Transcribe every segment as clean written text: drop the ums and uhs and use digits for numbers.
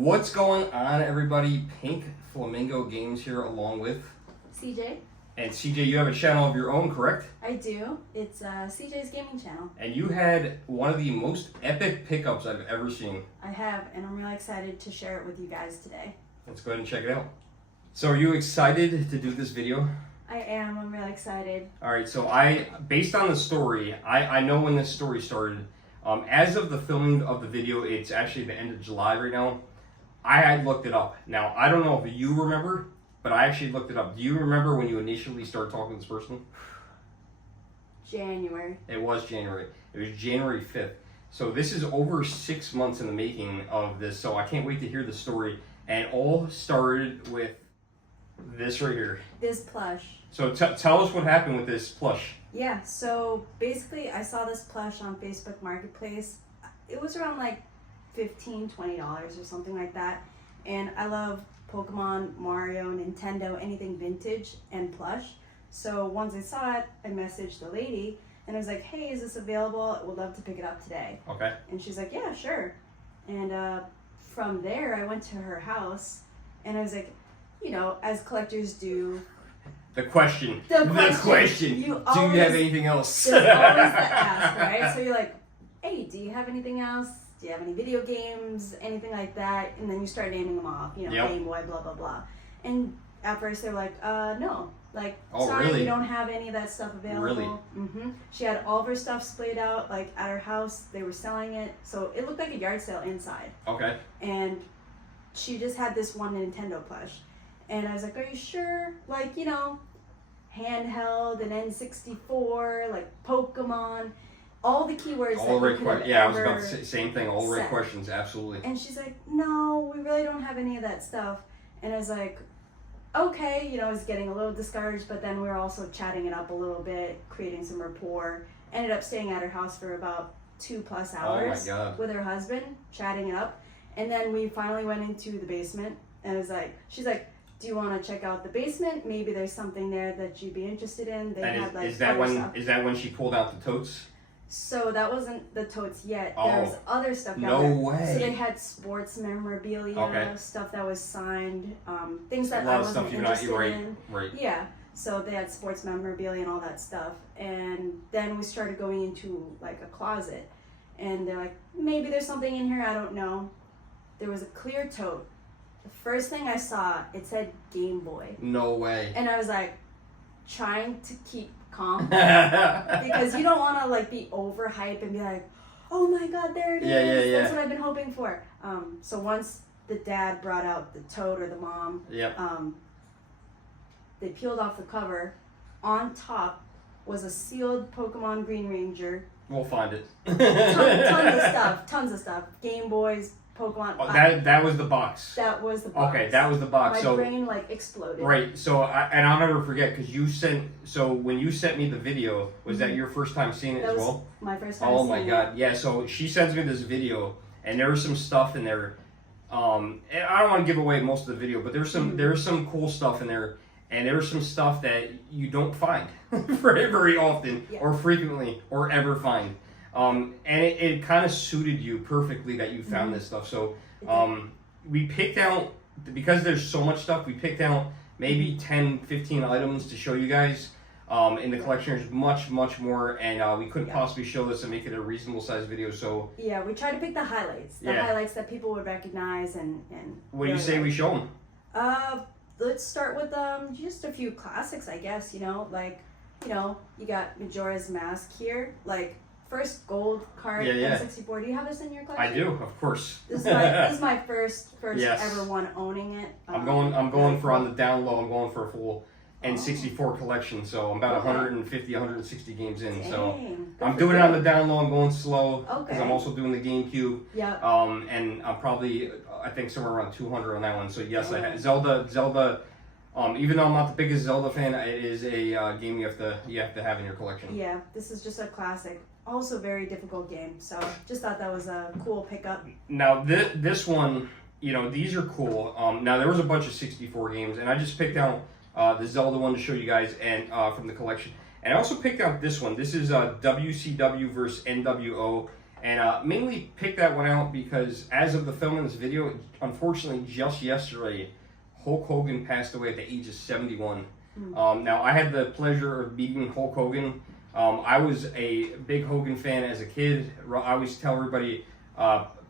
What's going on, everybody? Pink Flamingo Games here along with CJ. And CJ, you have a channel of your own, correct? I do. It's CJ's gaming channel. And you had one of the most epic pickups I've ever seen. I have, and I'm really excited to share it with you guys today. Let's go ahead and check it out. So are you excited to do this video? I am. I'm really excited. Alright, so based on the story, I know when this story started. As of the filming of the video, it's actually the end of July right now. I had looked it up. Now, I don't know if you remember, but I actually looked it up. Do you remember when you initially started talking to this person? January. It was January. It was January 5th. So this is over 6 months in the making of this, so I can't wait to hear the story. And it all started with this right here. This plush. So tell us what happened with this plush. Yeah, so basically I saw this plush on Facebook Marketplace. It was around like $15, $20 or something like that. And I love Pokemon, Mario, Nintendo, anything vintage and plush. So once I saw it, I messaged the lady and I was like, hey, is this available? I would love to pick it up today. Okay. And she's like, yeah, sure. And from there, I went to her house and I was like, you know, as collectors do. The question. The question. Do you have anything else? There's always the ask, right? So you're like, hey, do you have anything else? Do you have any video games? Anything like that? And then you start naming them off, you know, Yep. Game Boy, blah, blah, blah. And at first they're like, no. Like, Oh, sorry, really? we don't have any of that stuff available. Really? Mm-hmm. She had all of her stuff splayed out, like, at her house. They were selling it. So it looked like a yard sale inside. Okay. And she just had this one Nintendo plush. And I was like, are you sure? Like, you know, handheld, an N64, like Pokemon, all the keywords All that the you could right have Yeah, I was ever about to say same thing. All the right said. questions, absolutely. And she's like, no, we really don't have any of that stuff. And I was like, okay, you know, I was getting a little discouraged, but then we were also chatting it up a little bit, creating some rapport. Ended up staying at her house for about 2+ hours with her husband, chatting it up. And then we finally went into the basement and I was like, she's like, do you want to check out the basement? Maybe there's something there that you'd be interested in. They And had like is that other stuff. Is that when she pulled out the totes? So that wasn't the totes yet. Oh. There was other stuff down No there. way. So they had sports memorabilia, Okay. stuff that was signed, things that A lot I of wasn't stuff you're interested not in. right. Yeah. So they had sports memorabilia and all that stuff. And then we started going into like a closet. And they're like, maybe there's something in here, I don't know. There was a clear tote. The first thing I saw, it said Game Boy. No way. And I was like, trying to keep calm. Because you don't want to like be overhyped and be like, oh my god, there it is. Yeah. That's what I've been hoping for. So once the dad brought out the tote or the mom, Yep. they peeled off the cover. On top was a sealed Pokemon Green Ranger. We'll find it. Tons of stuff. Game Boys, Pokemon. Oh, that was the box. That was the box. Okay, that was the box. My brain like exploded. Right. So I'll never forget because you sent. So when you sent me the video, was that your first time seeing it That as was well? my first time Oh seeing my it. god. Yeah. So she sends me this video, and there was some stuff in there. And I don't want to give away most of the video, but there's some cool stuff in there, and there's some stuff that you don't find very often, or frequently, or ever find. And it kind of suited you perfectly that you found this stuff. So we picked out, because there's so much stuff, we picked out maybe 10, 15 items to show you guys. In the collection there's much more, and we couldn't possibly show this and make it a reasonable size video. So yeah, we tried to pick the highlights. Highlights that people would recognize and what do you say we show them? Let's start with just a few classics, I guess. You know, like, you know, you got Majora's Mask here, like first gold card N64. Do you have this in your collection? I do, of course. This is my first ever one owning it. I'm going for on the down low. I'm going for a full N64 collection, so I'm about 150, 160 games in. Dang, so good I'm for doing it you. on the down low. I'm going slow because Okay. I'm also doing the GameCube. Yeah. And I'm probably, I think somewhere around 200 on that one. So yes, I Dang. had Zelda. Even though I'm not the biggest Zelda fan, it is a game you have to have in your collection. Yeah, this is just a classic. Also very difficult game. So just thought that was a cool pickup. Now this one, you know, these are cool. Now there was a bunch of 64 games, and I just picked out the Zelda one to show you guys, and from the collection. And I also picked out this one. This is WCW versus NWO, And mainly picked that one out because as of the filming this video, unfortunately just yesterday, Hulk Hogan passed away at the age of 71. Now, I had the pleasure of meeting Hulk Hogan. I was a big Hogan fan as a kid. I always tell everybody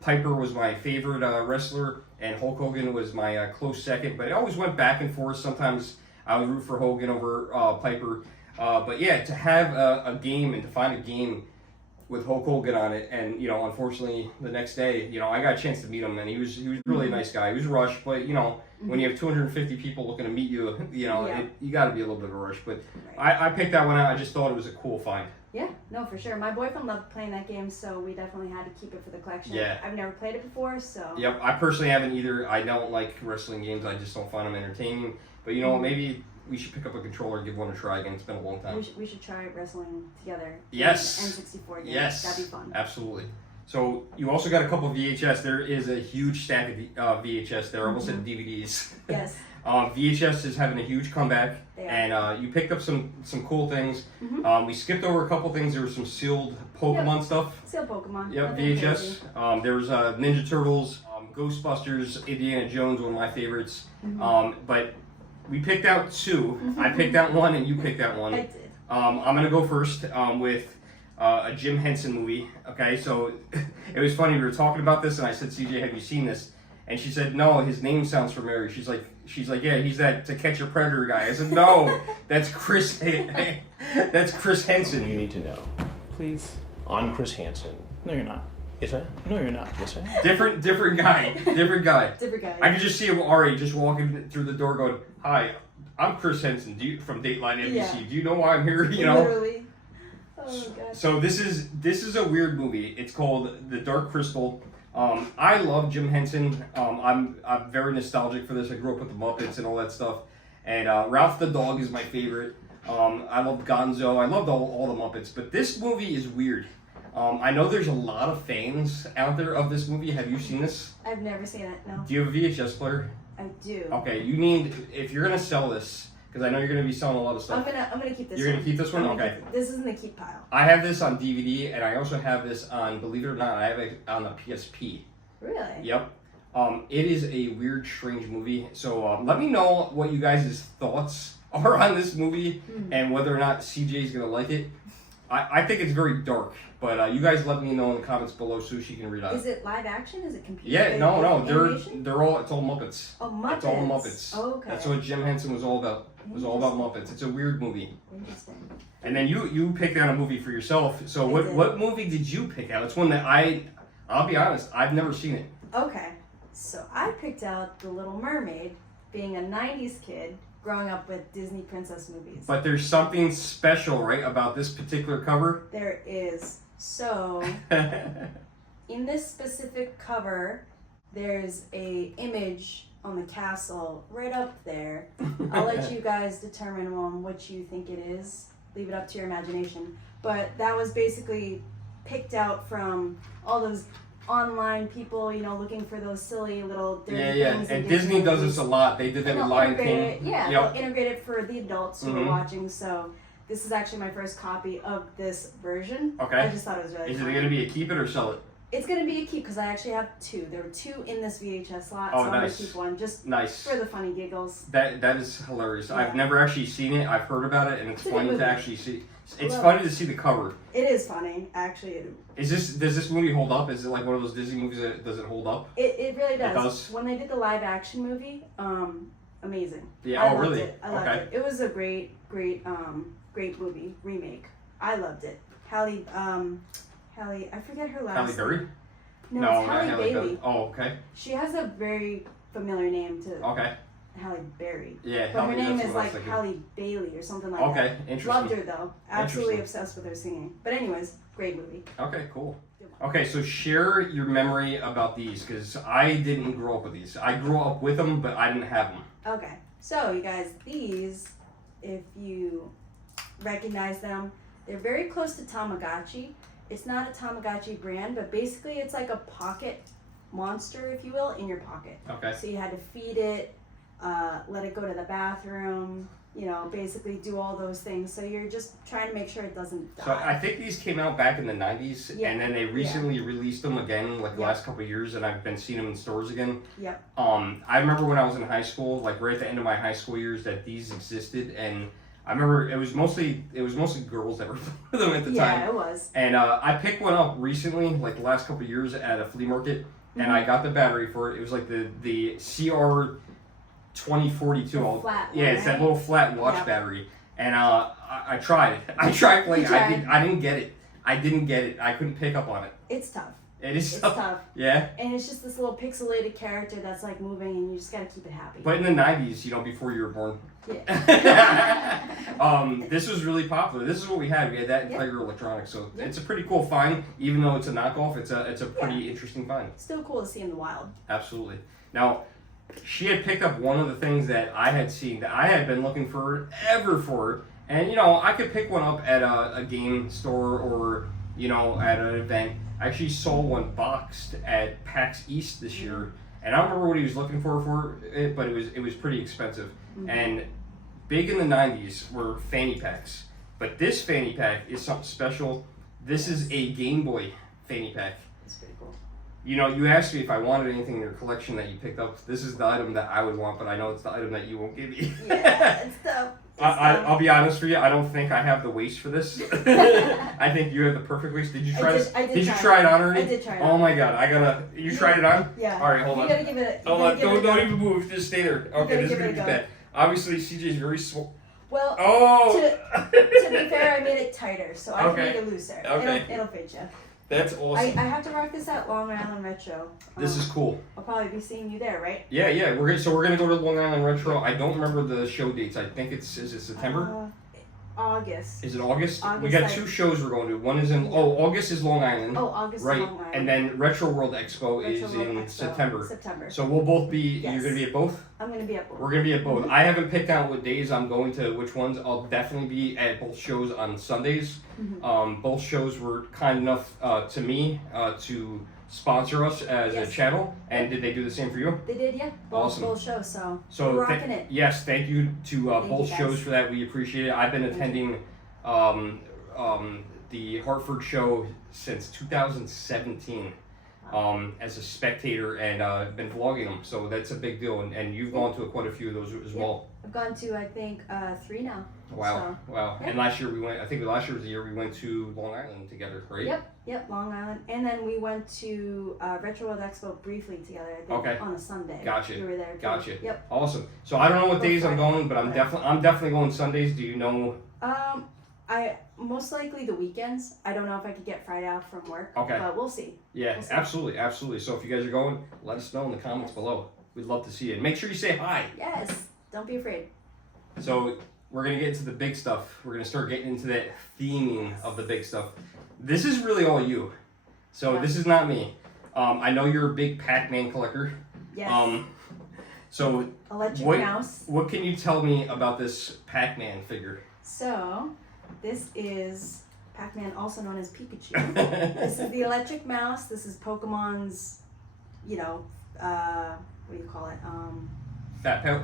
Piper was my favorite wrestler, and Hulk Hogan was my close second. But it always went back and forth. Sometimes I would root for Hogan over Piper. But yeah, to have a game and to find a game with Hulk Hogan on it, and unfortunately the next day, I got a chance to meet him, and he was really a nice guy. He was rushed, but when you have 250 people looking to meet you, you got to be a little bit of a rush. But I picked that one out. I just thought it was a cool find. Yeah, no, for sure. My boyfriend loved playing that game, so we definitely had to keep it for the collection. Yeah. I've never played it before, so. Yep, I personally haven't either. I don't like wrestling games. I just don't find them entertaining. But maybe we should pick up a controller and give one a try again. It's been a long time. We should try wrestling together. Yes. N64 games. Yes. That'd be fun. Absolutely. So you also got a couple of VHS. There is a huge stack of VHS there. I almost said DVDs. Yes. VHS is having a huge comeback, They are. and you picked up some cool things. We skipped over a couple things. There was some sealed Pokemon stuff. Still Pokemon. Yep, Nothing VHS. crazy. There was Ninja Turtles, Ghostbusters, Indiana Jones, one of my favorites. But we picked out two. I picked out one, and you picked out one. I did. I'm gonna go first with a Jim Henson movie. Okay, so it was funny. We were talking about this, and I said, "CJ, have you seen this?" And she said, "No, his name sounds familiar." She's like, "Yeah, he's that To Catch a Predator guy." I said, "No, that's Chris. That's Chris Henson." You need to know, Please. I'm Chris Hansen. No, you're not. Is that? No, you're not. Yes, I am. Different guy. Different guy. Different guy. I could just see him already just walking through the door, going, "Hi, I'm Chris Henson. From Dateline NBC. Yeah. Do you know why I'm here?" You know. Literally. Oh god. So this is a weird movie. It's called The Dark Crystal. I love Jim Henson. I'm very nostalgic for this. I grew up with the Muppets and all that stuff. And Ralph the dog is my favorite. I love Gonzo. I loved all the Muppets. But this movie is weird. I know there's a lot of fans out there of this movie. Have you seen this? I've never seen it. No. Do you have a VHS player? I do. Okay, you need, if you're gonna sell this, because I know you're gonna be selling a lot of stuff. I'm gonna keep this. You're gonna keep this one? I'm gonna Okay. this is in the keep pile. I have this on DVD, and I also have this on, believe it or not, I have it on the PSP. Really? Yep. It is a weird, strange movie. So let me know what you guys' thoughts are on this movie and whether or not CJ is gonna like it. I think it's very dark, but you guys let me know in the comments below so she can read on it. Is it live action? Is it computer? Yeah, no, animation? they're all, it's all Muppets. Oh, Muppets. It's all Muppets. Oh, okay. That's what Jim Henson was all about. It was all about Muppets. It's a weird movie. Interesting. And then you picked out a movie for yourself. So I what did. what movie did you pick out? It's one that I'll be honest, I've never seen it. Okay, so I picked out The Little Mermaid, being a 90s kid growing up with Disney princess movies. But there's something special, right, about this particular cover? There is. So, in this specific cover, there's a image on the castle right up there. I'll let you guys determine what you think it is. Leave it up to your imagination. But that was basically picked out from all those online people, looking for those silly little dirty Yeah. things. And in Disney does movies. this a lot. They did that And with they'll Lion integrate King. it, yeah, Yep. they'll integrate it for the adults who are Mhm. watching. So this is actually my first copy of this version. Okay. I just thought it was really Is it fun. going to be a keep it or sell it? It's going to be a keep because I actually have two. There were two in this VHS slot, Oh, so I'm going nice. to keep one just Nice. for the funny giggles. That is hilarious. Yeah. I've never actually seen it. I've heard about it, and it's It's a good funny to movie. actually see. It's Love funny to see the cover. It is funny, actually. Does this movie hold up? Is it like one of those Disney movies that does it hold up? It really does. does? When they did the live action movie, amazing. Yeah. I Oh, loved really? It. I loved Okay. it. It was a great movie remake. I loved it. Halle, I forget her last Halle name. Berry? No, not it's Halle Halle Bailey. Berry. Oh, okay. She has a very familiar name to Okay. Halle Berry. Yeah. But her Halle, name that's is what I was like thinking. Halle Bailey or something like Okay. that. Interesting. Loved her though. Absolutely Interesting. obsessed with her singing. But anyways, great movie. Okay, cool. Okay, so share your memory about these, because I didn't grow up with these. I grew up with them, but I didn't have them. Okay, so you guys, these, if you recognize them, they're very close to Tamagotchi. It's not a Tamagotchi brand, but basically it's like a pocket monster, if you will, in your pocket. Okay. So you had to feed it let it go to the bathroom, you know, basically do all those things. So you're just trying to make sure it doesn't die. So I think these came out back in the 90s, Yeah. and then they recently released them again, like the Yeah. last couple of years, and I've been seeing them in stores again. Yep. I remember when I was in high school, like right at the end of my high school years, that these existed, and I remember it was mostly girls that were playing them at the time. Yeah, it was. And I picked one up recently, like the last couple of years at a flea market, and I got the battery for it. It was like the CR 2042. The flat Yeah, one, it's that right? little flat watch Yep. battery. And I tried it. I tried playing. You tried. I didn't get it. I didn't get it. I couldn't pick up on it. It's tough. It is It's tough. tough. Yeah. And it's just this little pixelated character that's like moving, and you just gotta keep it happy. But in the 90s, you know, before you were born. Yeah. This was really popular. This is what we had. We had that in Yep. Tiger Electronics. So Yep. it's a pretty cool find, even though it's a knockoff. It's a pretty interesting find. Still cool to see in the wild. Absolutely. Now, she had picked up one of the things that I had seen that I had been looking forever for. And, you know, I could pick one up at a game store or, you know, at an event. I actually saw one boxed at PAX East this year. And I don't remember what he was looking for it, but it was pretty expensive. Mhm. And big in the 90s were fanny packs. But this fanny pack is something special. This is a Game Boy fanny pack. It's pretty cool. You know, you asked me if I wanted anything in your collection that you picked up. This is the item that I would want, but I know it's the item that you won't give me. Yeah, it's tough. I'll be honest with you. I don't think I have the waist for this. I think you have the perfect waist. Did you try this? I did Did you try try it on I already? did try it Oh on. my god! You tried it on? Yeah. All right, hold You on. gotta give it. Hold on. Don't even move. Just stay there. Okay, gotta this is give gonna it be a go. bad. Obviously, CJ's very small. Well, Oh. to be fair, I made it tighter, so I Okay. can make it looser. Okay. It'll fit you. That's I awesome. have to rock this at Long Island Retro. This is cool. I'll probably be seeing you there, right? Yeah. We're gonna go to Long Island Retro. I don't remember the show dates. I think is it September? August. Is it August? We August, got like- 2 shows we're going to. One is in August is Long Island. Oh, August. Right. Long Island. And then Retro World Expo Retro is World in Expo, September. September. So we'll both be. Yes. You're gonna be at both. I'm gonna be at both. We're gonna be at both. Mhm. I haven't picked out what days I'm going to, which ones. I'll definitely be at both shows on Sundays. Mhm. Both shows were kind enough to me to sponsor us as Yes. a channel. And did they do the same for you? They did, yeah. Awesome. Both shows, so So we're rocking it. yes, thank you to Thank both you, guys. shows for that. We appreciate it. I've been Thank you. attending the Hartford show since 2017 as a spectator, and I've been vlogging them. So that's a big deal. And you've gone to quite a few of those as Yeah. well. I've gone to, I think, 3 now. Wow. Yeah. And last year we went. I think last year was the year we went to Long Island together, right? Yep, Long Island. And then we went to Retro World Expo briefly together, I think, Okay. on a Sunday. Gotcha. We were there too. Gotcha. Yep. Awesome. So I don't know what Go days I'm Friday. going, but I'm Okay. definitely going Sundays. Do you know? I most likely the weekends. I don't know if I could get Friday off from work. Okay. But we'll see. Yeah, We'll see. absolutely. So if you guys are going, let us know in the comments below. We'd love to see you. And make sure you say hi. Yes. Don't be afraid. So we're gonna get into the big stuff. We're gonna start getting into that theming of the big stuff. This is really all you. So Yeah. this is not me. I know you're a big Pac-Man collector. Yes. So Electric what- Mouse. what can you tell me about this Pac-Man figure? So, this is Pac-Man, also known as Pikachu. This is the Electric Mouse. This is Pokemon's, what do you call it?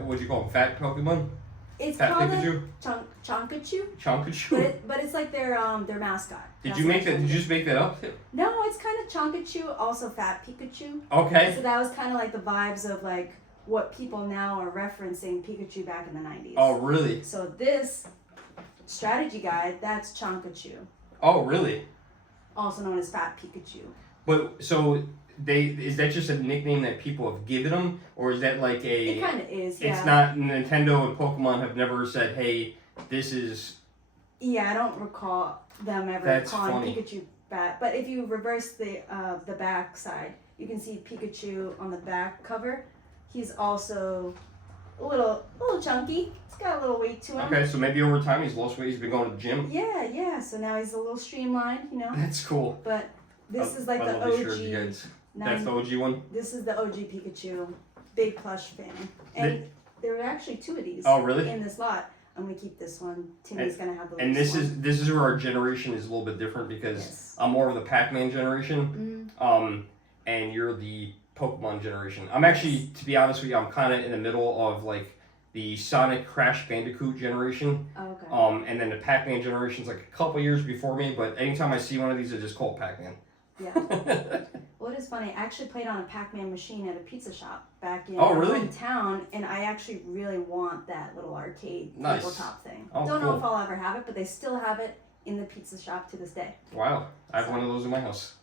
What'd you call him? Fat Pokemon? It's Fat called Pikachu? a Chonkachu, Chonkachu? but it's like their mascot. Did That's you make what that? Did you Chonkachu- just make that up? No, it's kind of Chonkachu, also Fat Pikachu. Okay. So that was kind of like the vibes of like what people now are referencing Pikachu back in the 90s. Oh, really? So this strategy guide, that's Chonkachu, Oh, really? also known as Fat Pikachu. But so is that just a nickname that people have given them, or is that like It kind of is, yeah. It's not Nintendo and Pokemon have never said, "Hey, this is." Yeah, I don't recall them ever That's calling funny. Pikachu Fat. But if you reverse the back side, you can see Pikachu on the back cover. He's also a little chunky. He's got a little weight to him. Okay, so maybe over time he's lost weight. He's been going to the gym. Yeah. So now he's a little streamlined, That's cool. But this is like I the love these shirts, you OG. guys. That's the OG one. This is the OG Pikachu, big plush fan. And there were actually 2 of these. Oh, really? In this lot. I'm gonna keep this one. Timmy's gonna have the. And loose this one. is where our generation is a little bit different because Yes. I'm more of the Pac-Man generation. Mm. And you're the Pokemon generation. I'm actually, to be honest with you, I'm kind of in the middle of like the Sonic Crash Bandicoot generation. Oh, okay. And then the Pac-Man generation's like a couple years before me, but anytime I see one of these, I just call it Pac-Man. Yeah. Well, it is funny. I actually played on a Pac-Man machine at a pizza shop back in really? town, and I actually really want that little arcade tabletop thing. Oh, Don't know cool. if I'll ever have it, but they still have it in the pizza shop to this day. Wow, I have one of those in my house.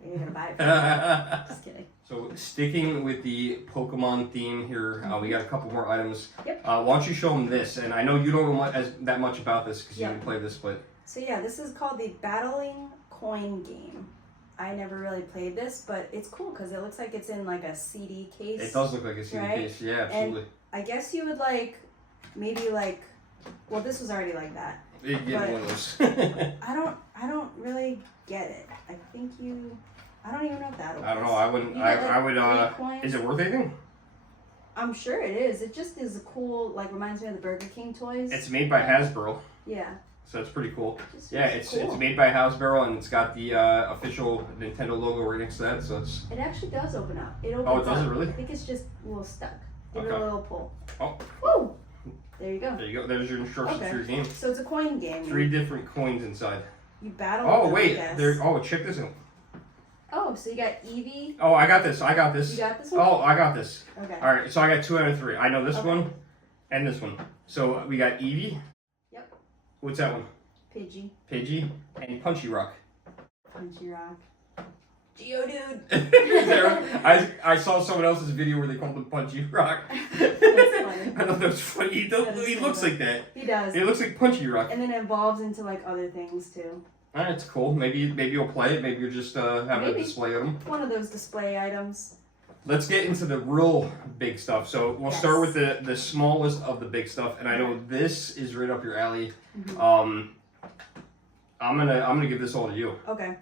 Maybe you're gonna buy it for me. Just kidding. So sticking with the Pokemon theme here, we got a couple more items. Yep. Why don't you show them this? And I know you don't know that much about this because you didn't play this, but... So yeah, this is called the Battling Coin Game. I never really played this, but it's cool because it looks like it's in like a CD case. It does look like a CD case, yeah, absolutely. And I guess you would maybe well, this was already like that. Get one of those. I don't really get it. I don't even know if that opens. I don't know. I would. Is it worth anything? I'm sure it is. It just is a cool. Reminds me of the Burger King toys. It's made by Hasbro. Yeah. So that's pretty cool. It's cool. It's made by Hasbro and it's got the official Nintendo logo right next to that. So it's. It actually does open up. It opens. Oh, it does up. it really? I think it's just a little stuck. Give it Okay. a little pull. Oh. Woo! There you go. There you go. There's your instructions for your game. So it's a coin game. 3 different coins inside. You battle. Oh them, wait. I guess. Check this out. Oh, so you got Eevee. Oh, I got this. You got this one? Oh, I got this. Okay. All right, so I got 2 out of 3. I know this one and this one. So we got Eevee. Yep. What's that one? Pidgey. And Punchy Rock. Punchy Rock. Geodude. I saw someone else's video where they called him Punchy Rock. That's funny. I thought that was funny. He looks like that. He does. He looks like Punchy Rock. And then it evolves into other things too. Alright, it's cool. Maybe you'll play it. Maybe you're just having a display of them. One of those display items. Let's get into the real big stuff. So we'll start with the smallest of the big stuff, and I know this is right up your alley. Mm-hmm. I'm gonna give this all to you. Okay.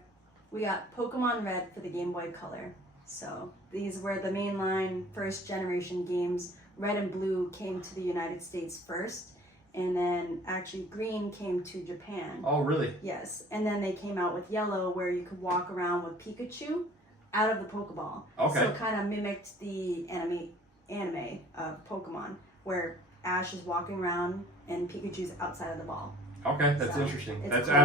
We got Pokemon Red for the Game Boy Color. So these were the mainline first generation games. Red and Blue came to the United States first, and then actually Green came to Japan. Oh, really? Yes. And then they came out with Yellow, where you could walk around with Pikachu out of the Pokeball. Okay. So it kind of mimicked the anime of Pokemon, where Ash is walking around and Pikachu's outside of the ball. Okay, that's interesting. That's cool.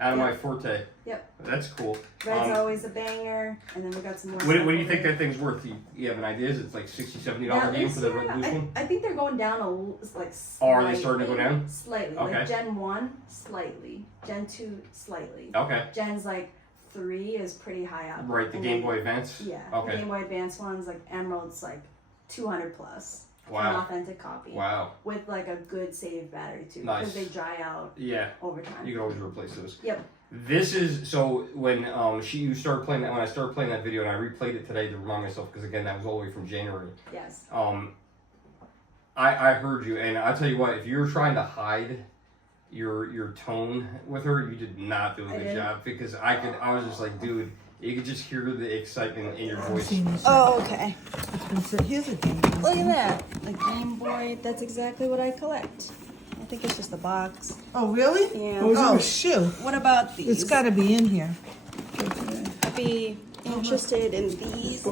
out of my forte. Yep. That's cool. Red's always a banger, and then we got some more. What do you think that thing's worth? You have an idea? Is it like $60, $70 game for the Red Blue one? I think they're going down slightly. Oh, are they starting to go down? Slightly. Okay. Like Gen 1, slightly. Gen 2, slightly. Okay. Gen's 3 is pretty high up. Right, the Game Boy Advance? Yeah. Okay. The Game Boy Advance ones, Emerald's 200 plus. Wow. An authentic copy. Wow. With a good save battery too. Nice. Because they dry out over time. You can always replace those. Yep. This is, so when you started playing that, when I started playing that video and I replayed it today to remind myself, because again, that was all the way from January. Yes. I heard you, and I'll tell you what, if you're trying to hide your tone with her, you did not do a good job, because I was just like, dude, you could just hear the excitement in your voice. Oh, okay. Here's a Game Boy. Look at that. The Game Boy, that's exactly what I collect. I think it's just a box. Oh, really? Yeah. Oh, shoot. What about these? It's got to be in here. I'd be interested in these.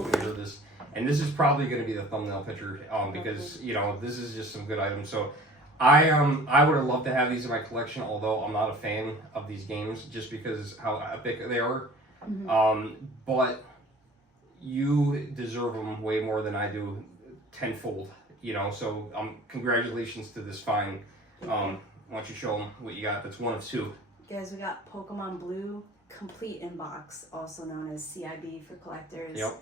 And this is probably going to be the thumbnail picture, because this is just some good items. So I would have loved to have these in my collection, although I'm not a fan of these games just because how epic they are. Mm-hmm. But you deserve them way more than I do, tenfold. So congratulations to this find. Why don't you show them what you got? That's one of 2. Guys, we got Pokemon Blue Complete Inbox, also known as CIB for collectors. Yep.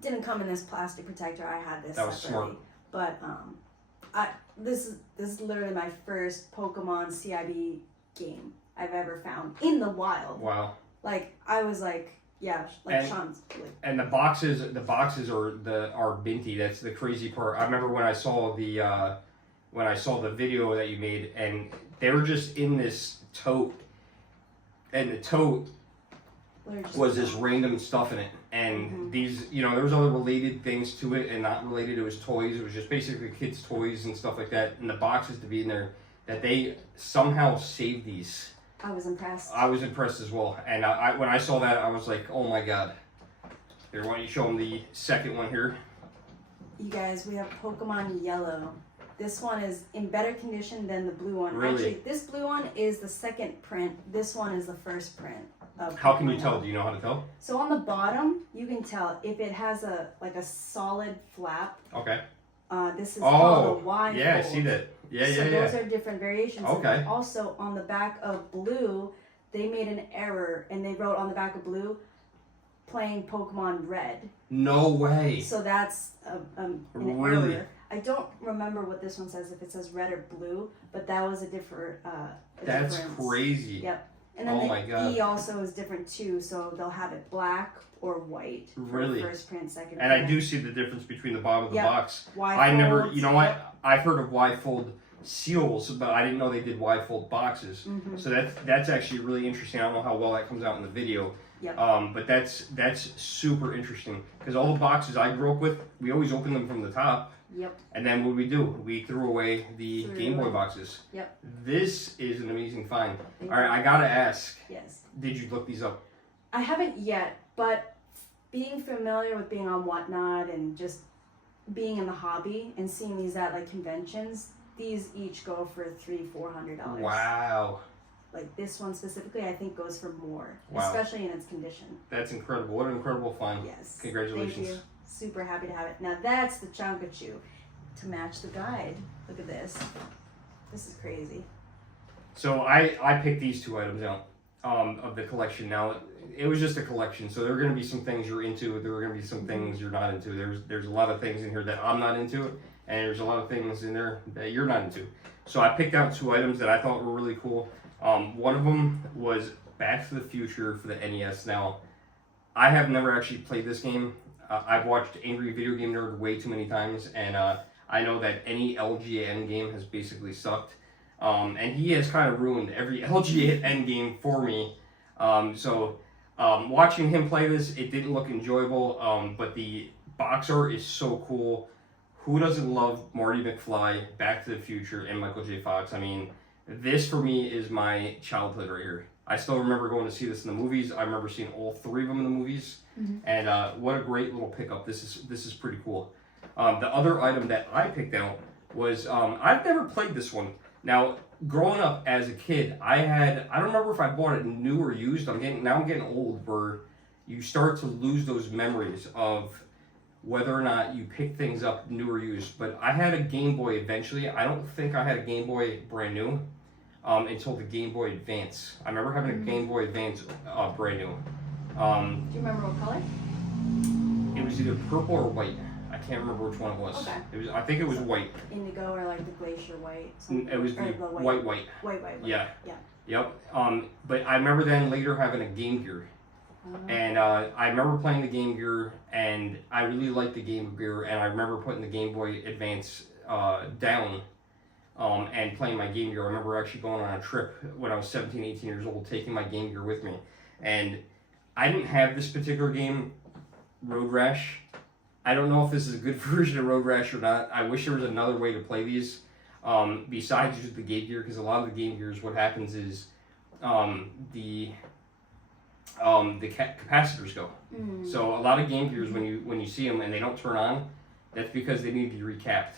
Didn't come in this plastic protector. I had this That was separately. smart. But this is literally my first Pokemon CIB game I've ever found in the wild. Wow. I was Sean's and the boxes are minty. That's the crazy part. I remember when I saw the video that you made, and they were just in this tote, and the tote was this random stuff in it, and these, there was other related things to it and not related. It was toys. It was just basically kids' toys and stuff like that, and the boxes to be in there, that they somehow saved these. I was impressed. I was impressed as well, and when I saw that, I was like, oh my god. Here, why don't you show them the second one here? You guys, we have Pokemon Yellow. This one is in better condition than the blue one. Really? Actually, this blue one is the second print. This one is the first print. How can you Pokemon tell? Yellow. Do you know how to tell? So on the bottom, you can tell if it has a solid flap. Okay. This is called a Y yeah, I fold. see that. Yeah, So yeah, those yeah. are different variations. Okay. And also on the back of blue, they made an error and they wrote on the back of blue, playing Pokemon Red. No way. So that's an Really? error. I don't remember what this one says, if it says red or blue, but that was a different That's difference. crazy. Yep. And then Oh the my God. E also is different too, so they'll have it black or white for Really? first print, second And I print. do see the difference between the bottom of the Yep. box. Y I never, folds, you know yep. what? I've heard of Y-fold seals, but I didn't know they did Y-fold boxes. Mhm. So that's actually really interesting. I don't know how well that comes out in the video. Yep. But that's super interesting because all the boxes I grew up with, we always opened them from the top. Yep. And then what we do? We threw away the Threw Game Boy away. boxes. Yep. This is an amazing find. Thank All right, you. I gotta ask. Yes. Did you look these up? I haven't yet, but being familiar with being on Whatnot and just being in the hobby and seeing these at like conventions, these each go for $300-400. Wow, Like this one specifically, I think goes for more, Wow. especially in its condition. that's incredible! What an incredible find! Yes. Congratulations. Thank you. Super happy to have it. Now that's the Chonkachu to match the guide. Look at this. This is crazy. So I picked these two items out of the collection. Now it was just a collection, so there are going to be some things you're into. There are going to be some things you're not into. There's a lot of things in here that I'm not into, and there's a lot of things in there that you're not into. So I picked out two items that I thought were really cool. One of them was Back to the Future for the NES. Now I have never actually played this game. I've watched Angry Video Game Nerd way too many times, and I know that any LGN game has basically sucked. And he has kind of ruined every LGN game for me. Watching him play this, it didn't look enjoyable, but the box art is so cool. Who doesn't love Marty McFly, Back to the Future, and Michael J. Fox? I mean, this for me is my childhood right here. I still remember going to see this in the movies. I remember seeing all three of them in the movies. Mhm. And what a great little pickup. This is pretty cool. The other item that I picked out was, I've never played this one. Now, growing up as a kid, I don't remember if I bought it new or used. I'm getting old where you start to lose those memories of whether or not you pick things up new or used. But I had a Game Boy eventually. I don't think I had a Game Boy brand new until the Game Boy Advance. I remember having a Game Boy Advance brand new. Do you remember what color? It was either purple or white. I can't remember which one it was. Okay. I think it was white. Indigo or like the glacier white? It was the Or white. White. Yeah. Yeah. Yep. But I remember then later having a Game Gear. And I remember playing the Game Gear, and I really liked the Game Gear, and I remember putting the Game Boy Advance down and playing my Game Gear. I remember actually going on a trip when I was 17, 18 years old, taking my Game Gear with me. And I didn't have this particular game, Road Rash. I don't know if this is a good version of Road Rash or not. I wish there was another way to play these besides using the Game Gear, because a lot of the Game Gears, what happens is the capacitors go. So a lot of Game Gears, when you see them and they don't turn on, that's because they need to be recapped.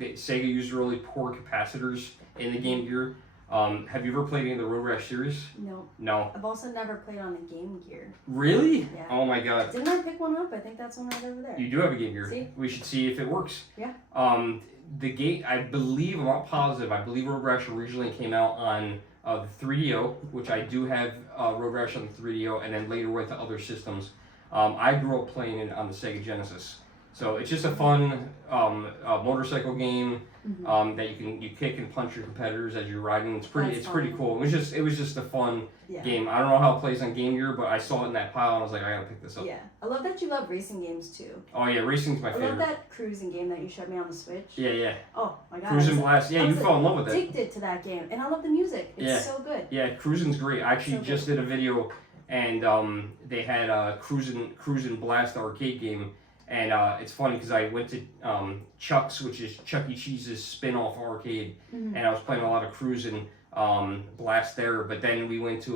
Sega used really poor capacitors in the Game Gear. Have you ever played any of the Road Rash series? No. No. I've also never played on the Game Gear. Really? Yeah. Oh my god. Didn't I pick one up? I think that's one right over there. You do have a Game Gear. See? We should see if it works. Yeah. The game, I believe, I'm not positive, I believe Road Rash originally came out on the 3DO, which I do have Road Rash on the 3DO, and then later went to other systems. I grew up playing it on the Sega Genesis. So it's just a fun motorcycle game that you kick and punch your competitors as you're riding. It's pretty cool. It was just a fun game. I don't know how it plays on Game Gear, but I saw it in that pile and I was like, I gotta pick this up. Yeah, I love that you love racing games too. Oh yeah, racing's my I favorite. love that cruising game that you showed me on the Switch. Yeah. Oh my god. Cruising Blast. Yeah, you fell in love with it. Addicted to that game, and I love the music. It's so good. Yeah, Cruising's great. I actually So just did a video, and they had a Cruisin' Blast arcade game, and it's funny because I went to Chuck's, which is Chuck E. Cheese's spin-off arcade, and I was playing a lot of Cruisin' Blast there. But then we went to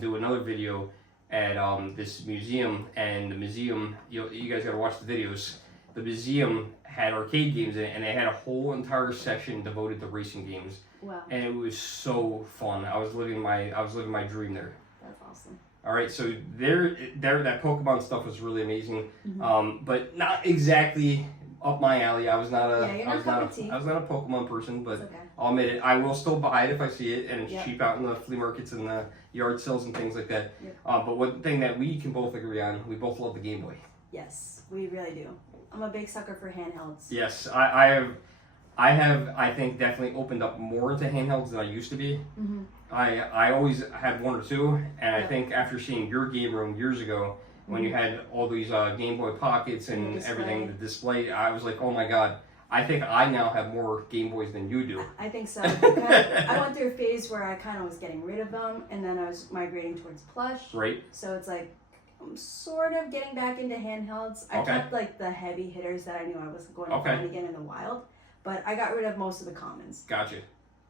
do another video, at this museum, and the museum, you guys gotta watch the videos. The museum had arcade games in it, and they had a whole entire section devoted to racing games. Wow. And it was so fun. I was living my dream there. That's awesome. All right, so there, that Pokemon stuff was really amazing, Mm-hmm. but not exactly up my alley. I was not a, Yeah, you're I was not not cup of tea. I was not a Pokemon person, but It's okay. I'll admit it. I will still buy it if I see it, and it's Yep. cheap out in the flea markets and the yard sales and things like that. Yep. But one thing that we can both agree on, we both love the Game Boy. Yes, we really do. I'm a big sucker for handhelds. Yes, I have, I think, definitely opened up more into handhelds than I used to be. Mm-hmm. I always had one or two, and I Yep. think after seeing your game room years ago, when you had all these Game Boy Pockets and display. everything, the display, I was like, oh my god, I think I now have more Game Boys than you do. I think so. I went through a phase where I kind of was getting rid of them, and then I was migrating towards plush. Right? So it's like I'm sort of getting back into handhelds. I Okay. kept like the heavy hitters that I knew I was going to Okay. find again in the wild, but I got rid of most of the commons. Gotcha.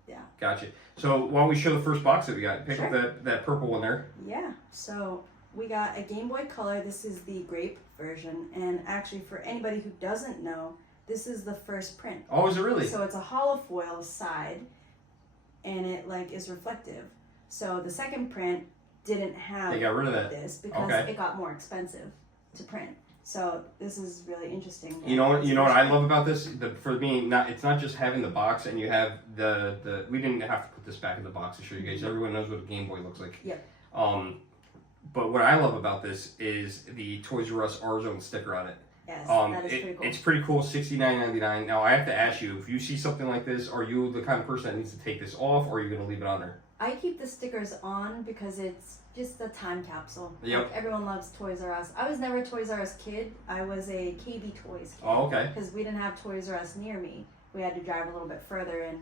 Yeah. Gotcha. So why don't we show the first box that we got? Pick Sure. up that purple one there. Yeah. So we got a Game Boy Color. This is the grape version, and actually for anybody who doesn't know, this is the first print. Oh, is it really? So it's a hollow foil side, and it like is reflective. So the second print didn't have They got rid of that. this because Okay. it got more expensive to print. So this is really interesting. You know what I love about this? For me, it's not just having the box and you have the we didn't have to put this back in the box to show you guys. Everyone knows what a Game Boy looks like. Yep. But what I love about this is the Toys R Us R Zone sticker on it. Yes, that is pretty cool. It's pretty cool, $69.99. Now I have to ask you, if you see something like this, are you the kind of person that needs to take this off, or are you going to leave it on there? I keep the stickers on because it's just a time capsule. Yep. Like everyone loves Toys R Us. I was never a Toys R Us kid. I was a KB Toys kid. Oh, okay. Because we didn't have Toys R Us near me. We had to drive a little bit further, and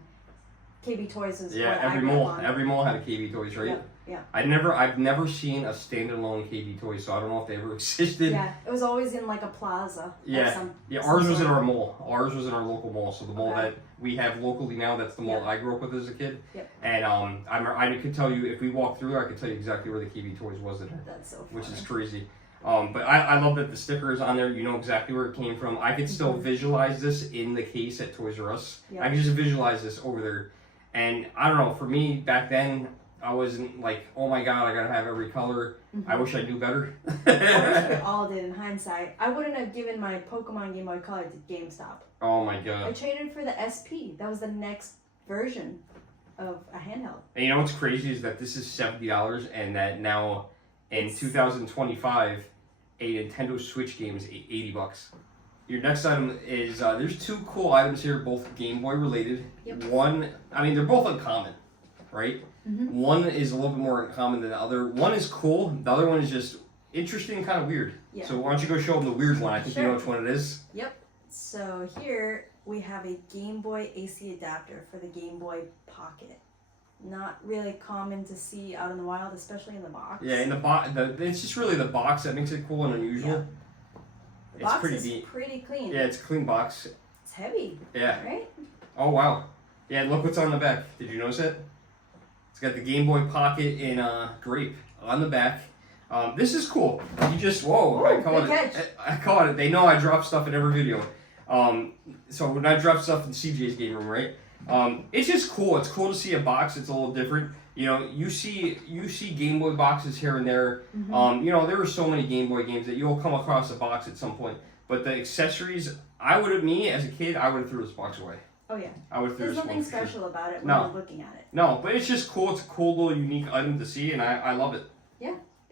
KB Toys was Yeah, what every I grew mall up on. every mall had a KB Toys, right? Yep, yeah. I've never seen a standalone KB Toys, so I don't know if they ever existed. Yeah, it was always in like a plaza. Yeah, some ours was in sort. our mall. Ours was in our local mall. So the mall Okay. that we have locally now, that's the mall Yep. I grew up with as a kid. Yep. And I could tell you, if we walked through there, I could tell you exactly where the KB Toys was in there, That's so funny. which is crazy. But I love that the sticker is on there. You know exactly where it came from. I could still visualize this in the case at Toys R Us. Yep. I can just visualize this over there. And I don't know, for me, back then, I wasn't like, oh my god, I gotta have every color. I wish I knew better. I wish we all did in hindsight. I wouldn't have given my Pokemon Game Boy Color to GameStop. Oh my I god. traded for the SP. That was the next version of a handheld. And you know what's crazy is that this is $70 and that now in It's- 2025, a Nintendo Switch game is $80. Your next item is, there's two cool items here, both Game Boy related. Yep. One, I mean, they're both uncommon, right? Mhm. One is a little bit more uncommon than the other. One is cool, the other one is just interesting and kind of weird. Yeah. So why don't you go show them the weird one? I think you know Sure. which one it is. Yep. So here we have a Game Boy AC adapter for the Game Boy Pocket. Not really common to see out in the wild, especially in the box. Yeah, in the box, it's just really the box that makes it cool and unusual. Yeah. The It's box pretty is neat. pretty clean. Yeah, it's a clean box. It's heavy. Yeah. Right? Oh wow. Yeah, look what's on the back. Did you notice it? It's got the Game Boy Pocket in grape on the back. This is cool. You just Ooh, I call good it. catch. I call it. They know I drop stuff in every video. So when I drop stuff in CJ's game room, right? It's just cool. It's cool to see a box that's a little different. You know, you see Game Boy boxes here and there. Mm-hmm. You know, there are so many Game Boy games that you'll come across a box at some point. But the accessories, me as a kid, I would have threw this box away. Oh yeah. I would have threw There's this nothing one for sure. special about it when No. you're looking at it. No, but it's just cool. It's a cool little unique item to see, and I love it.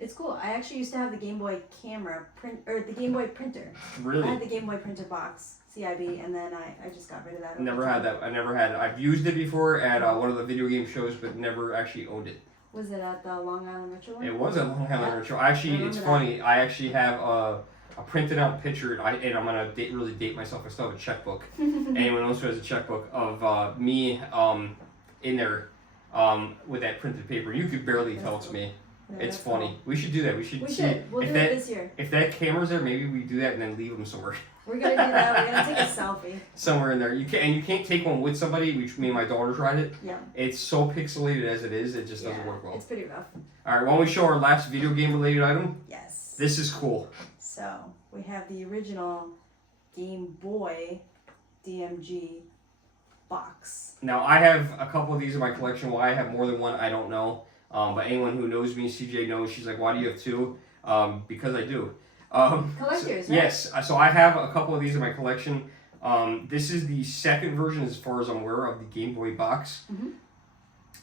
It's cool. I actually used to have the Game Boy camera or the Game Boy printer. I Really. had the Game Boy printer box, CIB, and then I just got rid of that. over Never time. had that. I never had it. I've used it before at one of the video game shows, but never actually owned it. Was it at the Long Island Retro one? It was at Long Island Yeah. Retro. Actually, I it's remember funny. I actually have a printed out picture, and I'm gonna really date myself. I still have a checkbook. Anyone else who has a checkbook of me in there with that printed paper, you could barely tell it's me. No, It's that's funny. cool. We should do that. We should We see should. We'll if do that it this year. if that camera's there. Maybe we do that and then leave them somewhere. We're gonna do that. We're gonna take a selfie. somewhere in there. You can't take one with somebody. Which me and my daughter tried it. Yeah. It's so pixelated as it is. It just doesn't work well. It's pretty rough. All right. Why don't we show our last video game related item? Yes. This is cool. So we have the original Game Boy DMG box. Now I have a couple of these in my collection. Why I have more than one, I don't know. But anyone who knows me, CJ knows. She's like, "Why do you have two?" Because I do. Collectors, so, right? Yes. So I have a couple of these in my collection. This is the second version, as far as I'm aware, of the Game Boy box. Mm-hmm.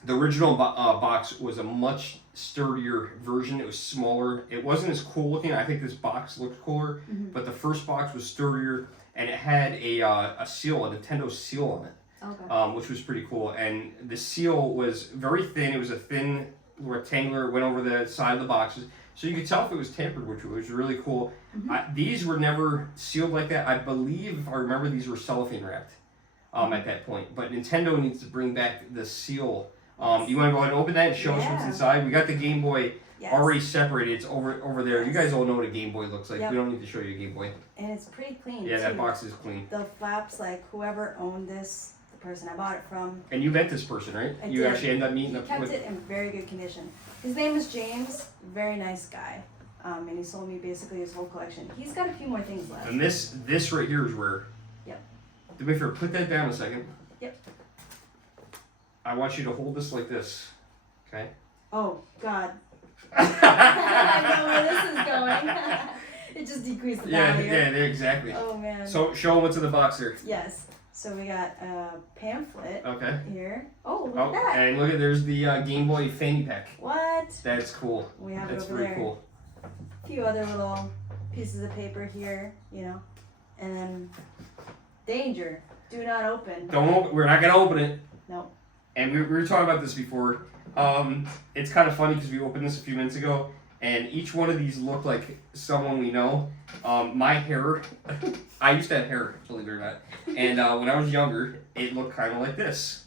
The original box was a much sturdier version. It was smaller. It wasn't as cool looking. I think this box looked cooler, but the first box was sturdier, and it had a seal, a Nintendo seal on it. Okay. Which was pretty cool. And the seal was very thin. It was a thin rectangular, went over the side of the boxes. So you could tell if it was tampered, which was really cool. Mm-hmm. These were never sealed like that. I believe, if I remember, these were cellophane wrapped at that point. But Nintendo needs to bring back the seal. You want to go ahead and open that and show us what's inside? We got the Game Boy already separated. It's over there. You guys all know what a Game Boy looks like. Yep. We don't need to show you a Game Boy. And it's pretty clean. Yeah, too. that box is clean. The flaps, like whoever owned this, the person I bought it from. And you met this person, right? I You did. actually end up meeting He up kept with. it in very good condition. His name is James. Very nice guy. And he sold me basically his whole collection. He's got a few more things left. And this right here is rare. Yep. Do me a favor, put that down a second. Yep. I want you to hold this like this. Okay? Oh, God. I know where this is going. It just decreased the value. Yeah, exactly. Oh, man. So show them what's in the box here. Yes. So we got a pamphlet Okay. here. Oh, look at that. And look at there's the Game Boy fanny pack. What? That's cool. We have That's it over very there. cool. A few other little pieces of paper here, you know. And then danger. Do not open. We're not gonna open it. No. And we were talking about this before. It's kind of funny because we opened this a few minutes ago, and each one of these look like someone we know. My hair, I used to have hair, believe it or not. And when I was younger, it looked kind of like this.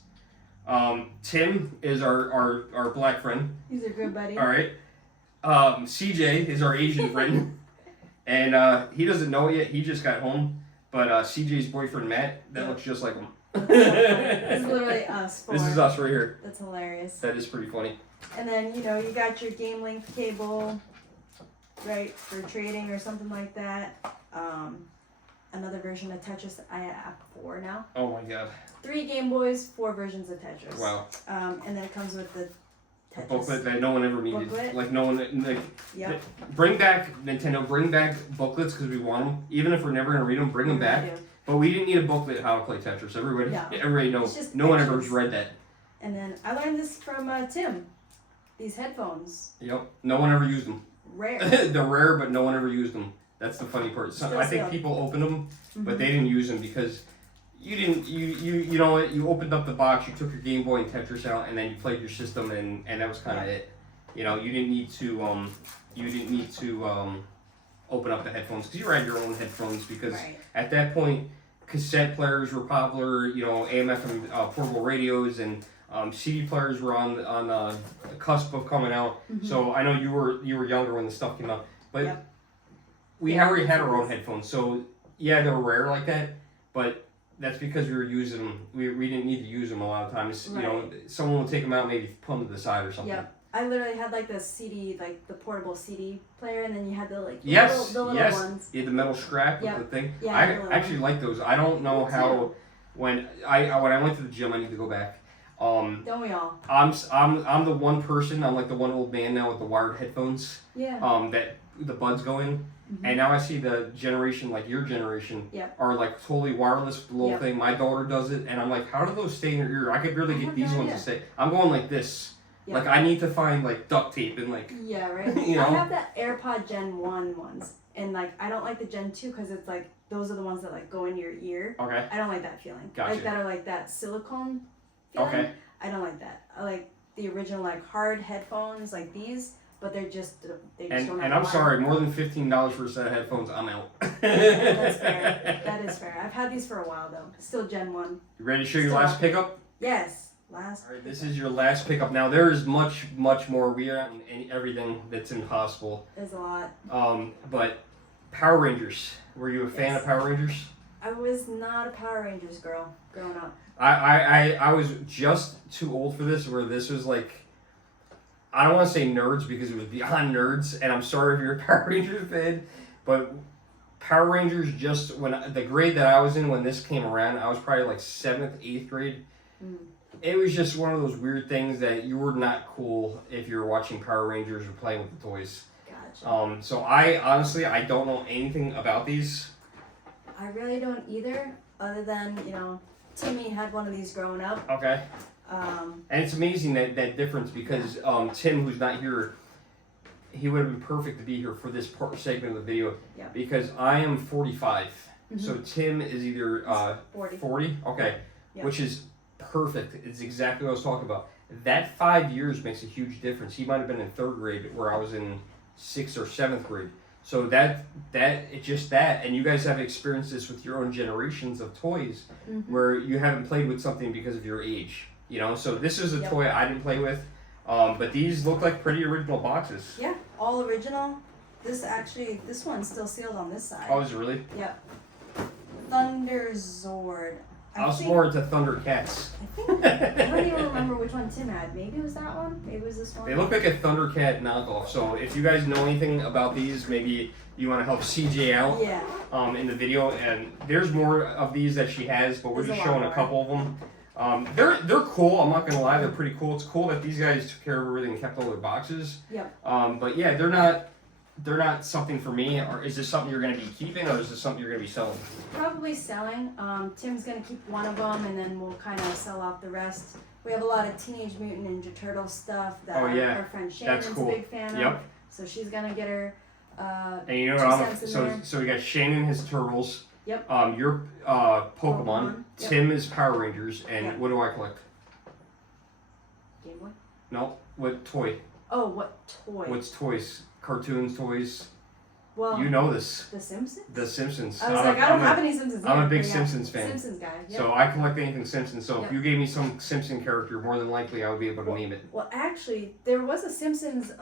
Tim is our black friend. He's a good buddy. All right. CJ is our Asian friend. And he doesn't know it yet. He just got home. But CJ's boyfriend, Matt, that looks just like him. This is literally us. This is us right here. That's hilarious. That is pretty funny. And then, you know, you got your Game Link cable, right, for trading or something like that. Another version of Tetris. I have 4 now. Oh my god. 3 Game Boys, 4 versions of Tetris. Wow. And then it comes with the A Tetris booklet that no one ever needed. booklet. Like no one, like Yep. bring back Nintendo. Bring back booklets because we want them. Even if we're never gonna read them, bring them back. I do. But we didn't need a booklet how to play Tetris. Everybody, No. everybody knows. It's just No one ever has pictures. read that. And then I learned this from Tim. These headphones, Yep. No one ever used them. rare. They're rare, but no one ever used them. That's the funny part. So, Still I think sealed. people opened them, but Mhm. they didn't use them because you didn't. You know what? You opened up the box, you took your Game Boy and Tetris out, and then you played your system, and that was kind of it. You know, you didn't need to. Open up the headphones because you had your own headphones because Right. at that point cassette players were popular. You know, AM/FM portable radios and CD players were on the cusp of coming out. Mhm. So I know you were younger when the stuff came out, but Yep. we Yeah. already had our own headphones. So yeah, they were rare like that, but that's because we were using them. We didn't need to use them a lot of times. You know, someone would take them out, maybe put them to the side or something. Yep. I literally had like the CD, like the portable CD player, and then you had the like Yes, the little yes. ones. You had the metal strap Yep. with the thing. Yeah, the I little actually like those. I don't know Me how too. when I went to the gym. I need to go back. Don't we all? I'm the one person. I'm like the one old man now with the wired headphones. Yeah. That the buds go in. And now I see the generation, like your generation, Yep. are like totally wireless with the little Yep. thing. My daughter does it, and I'm like, how do those stay in your ear? I could barely I get have these no ones to idea. stay. I'm going like this. Yep. Like I need to find like duct tape and like. Yeah, right. You know? I have the AirPod Gen 1 ones, and like I don't like the Gen 2 because it's like those are the ones that like go in your ear. Okay. I don't like that feeling. Gotcha. Like that are like that silicone feeling. Okay. I don't like that. I like the original like hard headphones like these, but they just don't And have I'm a wire. sorry, more than $15 for a set of headphones, I'm out. That's fair. That is fair. I've had these for a while though. Still Gen 1. You ready to show your Still last up. pickup? Yes. Last. All right, this is your last pickup. Now there is much more. We are on everything that's impossible. There's a lot. But Power Rangers. Were you a fan Yes. of Power Rangers? I was not a Power Rangers girl growing up. I was just too old for this, where this was like, I don't want to say nerds because it was beyond nerds, and I'm sorry if you're a Power Rangers fan, but Power Rangers, just when the grade that I was in when this came around, I was probably like 7th, 8th grade. It was just one of those weird things that you were not cool if you were watching Power Rangers or playing with the toys. Gotcha. So I honestly, I don't know anything about these. I really don't either, other than, you know, Timmy had one of these growing up. Okay. And it's amazing that difference because Tim, who's not here, he would have been perfect to be here for this part segment of the video. Yeah. Because I am 45. So Tim is either 40. 40? Okay. Yeah. Which is perfect. It's exactly what I was talking about. That 5 years makes a huge difference. He might have been in 3rd grade where I was in 6th or 7th grade. So it's just that, and you guys have experienced this with your own generations of toys, where you haven't played with something because of your age. You know, so this is a toy I didn't play with, but these look like pretty original boxes. Yeah, all original. This one's still sealed on this side. Oh, is it really? Yep. Thunder Zord. I was more into Thundercats. I don't even remember which one Tim had. Maybe it was that one. Maybe it was this one. They look like a Thundercat knockoff. So if you guys know anything about these, maybe you want to help CJ out. Yeah. In the video, and there's more of these that she has, but we're There's just a lot showing a more. couple of them. They're cool. I'm not gonna lie, they're pretty cool. It's cool that these guys took care of everything and kept all their boxes. Yep. But yeah, they're not something for me. Or is this something you're gonna be keeping, or is this something you're gonna be selling? Probably selling. Tim's gonna keep one of them, and then we'll kind of sell off the rest. We have a lot of Teenage Mutant Ninja Turtle stuff that our friend Shannon's cool. a big fan of. So she's gonna get her. And you know what? So we got Shannon, his Turtles. Yep. Your Pokemon. Yep. Tim is Power Rangers, and what do I collect? Game Boy. No, what toy? Oh, what toy? What's toys? Cartoons, toys. Well, You know this. The Simpsons. The Simpsons. I was like, I don't have any Simpsons. I'm a either, big but yeah. Simpsons fan. Simpsons guy. Yep. So I collect anything Simpsons. So if Yep. you gave me some Simpson character, more than likely I would be able to name it. Well, actually, there was a Simpsons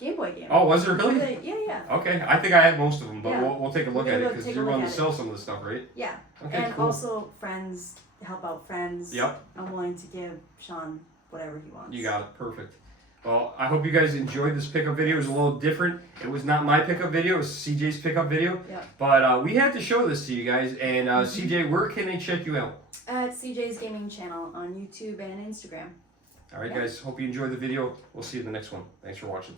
Game Boy game. Oh, was there really? Yeah. Okay, I think I had most of them, but Yeah. we'll take a look We're at gonna it because take a you're look going to at sell some of the stuff, right? Yeah. Okay, And cool. also Friends, help out Friends. Yep. I'm willing to give Sean whatever he wants. You got it. Perfect. Well, I hope you guys enjoyed this pickup video. It was a little different. It was not my pickup video. It was CJ's pickup video. Yep. But we had to show this to you guys. And CJ, where can they check you out? At CJ's Gaming Channel on YouTube and Instagram. All right, guys. Hope you enjoyed the video. We'll see you in the next one. Thanks for watching.